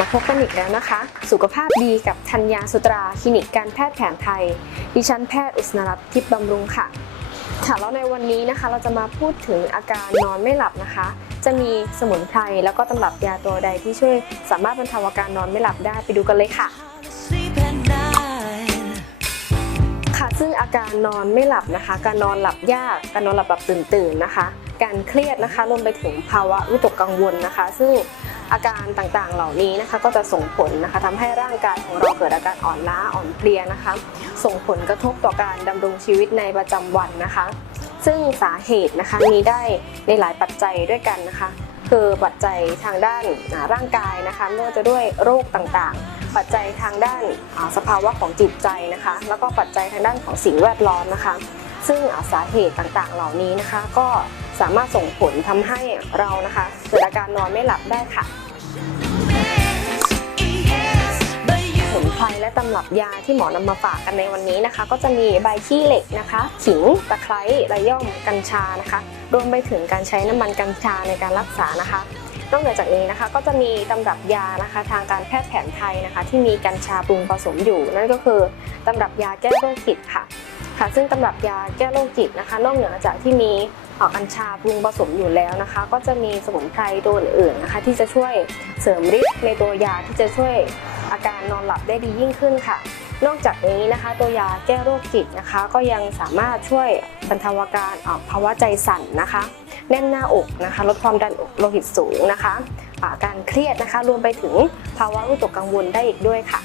มาพบกันอีกแล้วนะคะ สุขภาพดีกับธัญญาสุตราคลินิกการแพทย์แผนไทย ดิฉันแพทย์อุษนรัตน์ทิพย์บำรุงค่ะ ค่ะแล้วในวันนี้นะคะเราจะมาพูดถึงอาการนอนไม่หลับนะคะ จะมีสมุนไพรแล้วก็ตำรับยาตัวใดที่ช่วย สามารถบรรเทาอาการนอนไม่หลับได้ไปดูกันเลยค่ะค่ะซึ่งอาการนอนไม่หลับนะคะ การนอนหลับยาก การนอนหลับแบบตื่นตื่นนะคะ การเครียดนะคะรวมไปถึงภาวะวิตกกังวลนะคะ ซึ่ง อาการต่างๆ เหล่านี้นะคะก็จะส่งผลนะคะทำให้ร่างกายของเราเกิดอาการอ่อนล้าอ่อนเพลียนะคะ ส่งผลกระทบต่อการดำรงชีวิตในประจำวันนะคะ ซึ่งสาเหตุนะคะมีได้ในหลายปัจจัยด้วยกันนะคะ คือปัจจัยทางด้านร่างกายนะคะไม่ว่าจะด้วยโรคต่างๆ ปัจจัยทางด้านสภาวะของจิตใจนะคะ แล้วก็ปัจจัยทางด้านของสิ่งแวดล้อมนะคะ ซึ่งสาเหตุต่างๆ เหล่านี้นะคะก็ สามารถส่งผลทำให้เรานะคะเกิดอาการนอนไม่หลับได้ค่ะสมุนไพรและตำรับยาที่หมอนำมาฝากกันในวันนี้นะคะ ก็จะมีใบขี้เหล็กนะคะขิงตะไคร้ระย่อมกัญชานะคะรวมไปถึงการใช้น้ำมันกัญชาในการรักษานะคะนอกจากนี้นะคะก็จะมีตำรับยานะคะทางการแพทย์แผนไทยนะคะ ที่มีกัญชาปรุงผสมอยู่ นั่นก็คือตำรับยาแก้โรคจิตค่ะ ค่ะซึ่งตำรับยาแก้โรคจิตนะคะนอกเหนือจากที่มีออกัญชาปรุงผสมอยู่แล้วนะคะ ก็จะมีสมุนไพรตัวอื่นๆนะคะ ที่จะช่วยเสริมฤทธิ์ในตัวยาที่จะช่วยอาการนอนหลับได้ดียิ่งขึ้นค่ะ นอกจากนี้นะคะ ตัวยาแก้โรคจิตนะคะ ก็ยังสามารถช่วยบรรเทาอาการเอ่อภาวะใจสั่นนะคะ แน่นหน้าอกนะคะ ลดความดันโลหิตสูงนะคะอาการเครียดนะคะ รวมไปถึงภาวะวิตกกังวลได้อีกด้วยค่ะ